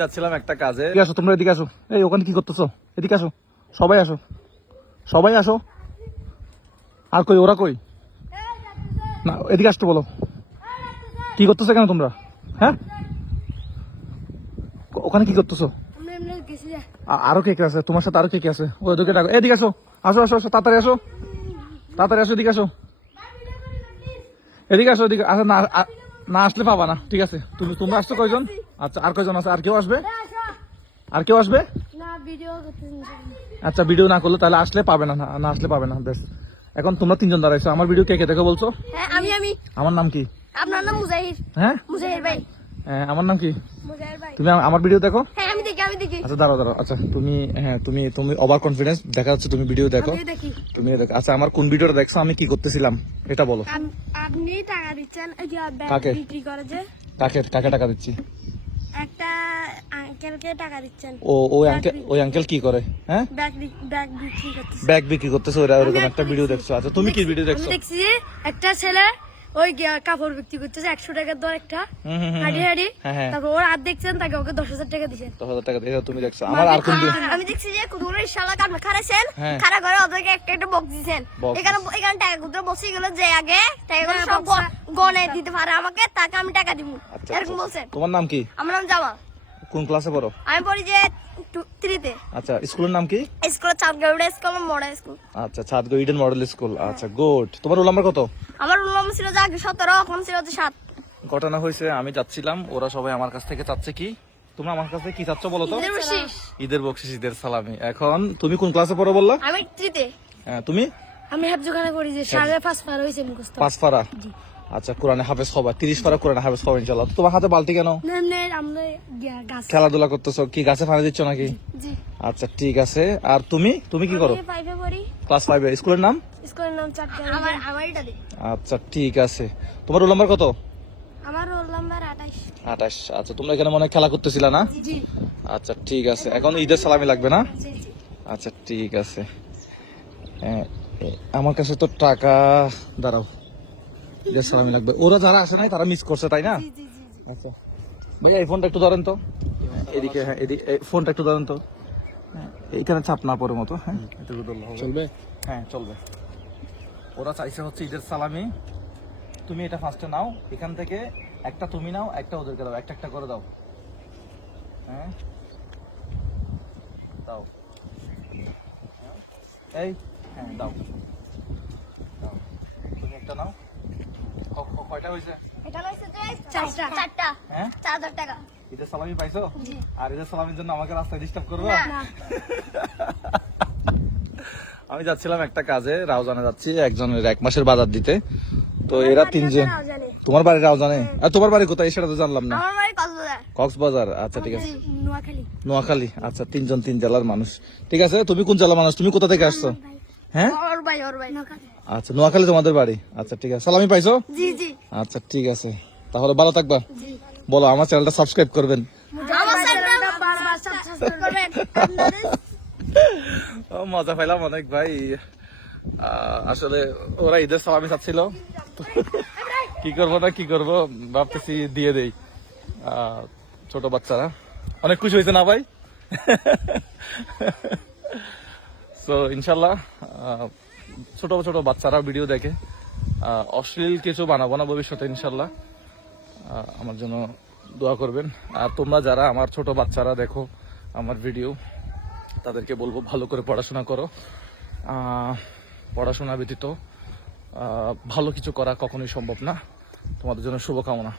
যাচ্ছিলাম একটা কাজে। এদিকে আসো, তোমরা এদিকে আসো। এই ওখানে কি করতেছো? এদিকে আসো, সবাই আসো, সবাই আসো। আর কই ওরা কই? না এদিকে আসতে বলো। কি করতেছো কেন তোমরা? হ্যাঁ, ওখানে কি করতেছো? আরো কে কে আছে তোমার সাথে? আরো কে কে আছে? ওদেরকে ডাকো। এদিকে আসো, আসো আসো আসো, তাড়াতাড়ি আসো, তাড়াতাড়ি আসো, এদিকে আসো, এদিকে আসো, এদিকে আসো। না না আসলে পাবা না, ঠিক আছে? তোমরা আসছো কয়জন? আচ্ছা, আর কয়জন আছে? আর কেউ আসবে? আর কেউ আসবে? আচ্ছা, ভিডিও না করলে তাহলে আসলে পাবে না, না আসলে পাবে না। বেশ, এখন তোমরা তিনজন দাঁড়াইছো। আমার ভিডিও কে কে দেখো বলছো? আমি আমার নাম কি? আপনার নাম মুজাহির। হ্যাঁ, মুজাহির ভাই। আমার নাম কি? মুজাহির ভাই। তুমি আমার ভিডিও দেখো? হ্যাঁ আমি দেখি। আচ্ছা দাঁড়াও দাঁড়াও। আচ্ছা তুমি, হ্যাঁ তুমি ওভার কনফিডেন্স দেখা যাচ্ছে, তুমি ভিডিও দেখো। আমি দেখি। তুমি দেখো। আচ্ছা, আমার কোন ভিডিওটা দেখছো? আমি কি করতেছিলাম এটা বলো। আপনি টাকা দিচ্ছেন এই যে ব্যাগ কাকে? বিক্রি করে যে কাকে কাকে টাকা দিচ্ছি? একটা আঙ্কেলকে টাকা দিচ্ছেন। ওই আঙ্কেল কি করে? হ্যাঁ, ব্যাগ বিক্রি করতেছে। ব্যাগ বিক্রি করতেছে ওরা, ওরকম একটা ভিডিও দেখছো? আচ্ছা, তুমি কি ভিডিও দেখছো? আমি দেখছি যে একটা ছেলে ওই কাপড় বিক্রি করতেছে 100 টাকার দর একটা হাড়ি হ্যাঁ। তারপর ওর আর দেখছেন তাকে ওকে 10,000 টাকা দিয়েছেন। 10,000 টাকা দিয়ে তুমি দেখছো? আমার আর কোন আমি দেখছি যে কুদুর ইনশাআল্লাহ কাম খারাছেন হ্যাঁ। খারা করে ওদেরকে একটা বক্স দিয়েছেন। Box এখানে টাকা কুদুর বসে গেল যে আগে টাকাগুলো সব গনে দিতে পারে আমাকে, তাকে আমি টাকা দিব। আচ্ছা, এরকম বলছেন। তোমার নাম কি? আমার নাম জামা। কোন ক্লাসে পড়ো? আমি পড়ি যে 3 তে। আচ্ছা, স্কুলের নাম কি? স্কুল চাঁদগাঁওড়া স্কুল মডেল স্কুল। আচ্ছা, চাঁদগাঁও ইডেন মডেল স্কুল। আচ্ছা, গুড। তোমার রোল নাম্বার কত? আমার রোল নাম্বার ছিল যে আগে 17, এখন ছিল যে 7। ঘটনা হয়েছে, আমি যাচ্ছিলাম, ওরা সবাই আমার কাছ থেকে চাচ্ছে কি? তোমরা আমার কাছ থেকে কি চাচ্ছ বলো তো? ঈদের বকশিস, ঈদের সালামি। এখন তুমি কোন ক্লাসে পড়ো বললা? আমি 3 তে। হ্যাঁ, তুমি? আমি হাফজোখানে পড়ি যে 5.5 পার হইছে মুখস্থ। 5 পারা। আচ্ছা, কোরআনে হাফেজ হবা, 30 পারা কোরআনে হাফেজ হবা ইনশাআল্লাহ। তো তোমার হাতে বালতি কেন? নেমনে আমরা গাছ। খেলাধুলা করতেছো কি? গাছে পানি দিচ্ছ নাকি? জি। আচ্ছা, ঠিক আছে। আর তুমি কি করো? আমি 5 এ পড়ি। ক্লাস 5 এ। স্কুলের নাম? স্কুলের নাম চাঁদগাঁও। আমার এটা দে। আচ্ছা, ঠিক আছে। তোমার রোল নাম্বার কত? আমার রোল নাম্বার 28। 28। আচ্ছা, তোমরা এখানে মনে হয় খেলা করতেছিলা না? জি। আচ্ছা, ঠিক আছে। এখন ঈদের সালামি লাগবে না? জি। আচ্ছা, ঠিক আছে। আমার কাছে তো টাকা, দাঁড়াও, ঈদের সালামি লাগবে। ওরা যারা আসে নাই তারা মিস করছে, তাই না? জি। আচ্ছা ভাইয়া, এই ফোনটা একটু ধরেন তো এদিকে। হ্যাঁ, এদিকে ফোনটা একটু ধরেন তো। হ্যাঁ, এইখানে চাপ না পড়ে মতো। হ্যাঁ, চলবে? হ্যাঁ চলবে। ওরা চাইছে হচ্ছে ঈদের সালামি। তুমি এটা ফার্স্টে নাও, এখান থেকে একটা তুমি নাও, একটা ওদেরকে দাও, একটা একটা করে দাও। হ্যাঁ, দাও। এই, হ্যাঁ দাও। তুমি একটা নাও। কয়টা হয়েছে? এটা হইছে যে 4টা। হ্যাঁ, 4,000 টাকা। ঈদের সালামি পাইছো? আর ঈদের সালামির জন্য আমাকে রাস্তায় ডিস্টার্ব করবে? না। আমি যাচ্ছিলাম একটা কাজে, রাউজানে যাচ্ছি একজনের 1 মাসের বাজার দিতে। তো এরা তিনজন। তোমার বাড়ি রাউজানে? আর তোমার বাড়ি কোথায় সেটা তো জানলাম না। আমার বাড়ি কক্সবাজার। কক্সবাজার। আচ্ছা, ঠিক আছে। নোয়াখালী। নোয়াখালী। আচ্ছা, 3 জন 3 জেলার মানুষ। ঠিক আছে, তুমি কোন জেলার মানুষ? তুমি কোথা থেকে আসছো? হ্যাঁ, ওর ভাই নোয়াখালী। আচ্ছা, নোয়াখালী তোমাদের বাড়ি। আচ্ছা, ঠিক আছে। সালামি পাইছো? জি। আচ্ছা, ঠিক আছে। তাহলে ভালো থাকবা। বলো, আমার চ্যানেলটা সাবস্ক্রাইব করবেন। আমার চ্যানেলটা বারবার সাবস্ক্রাইব করবেন। মজা পাইলাম অনেক ভাই। আসলে ওরা ঈদের সালামি চাচ্ছিল, কি করবো ভাবতেছি দিয়ে দেই। ছোট বাচ্চারা অনেক খুশি হয়েছে না ভাই? তো ইনশাল্লাহ ছোট ছোট বাচ্চারা ভিডিও দেখে, অশ্লীল কিছু বানাবো না ভবিষ্যতে ইনশাল্লাহ। আমার জন্য দোয়া করবেন। আর তোমরা যারা আমার ছোট বাচ্চারা দেখো আমার ভিডিও, তাদেরকে বলবো ভালো করে পড়াশোনা করো। পড়াশোনা ব্যতীত ভালো কিছু করা কখনোই সম্ভব না। তোমাদের জন্য শুভকামনা।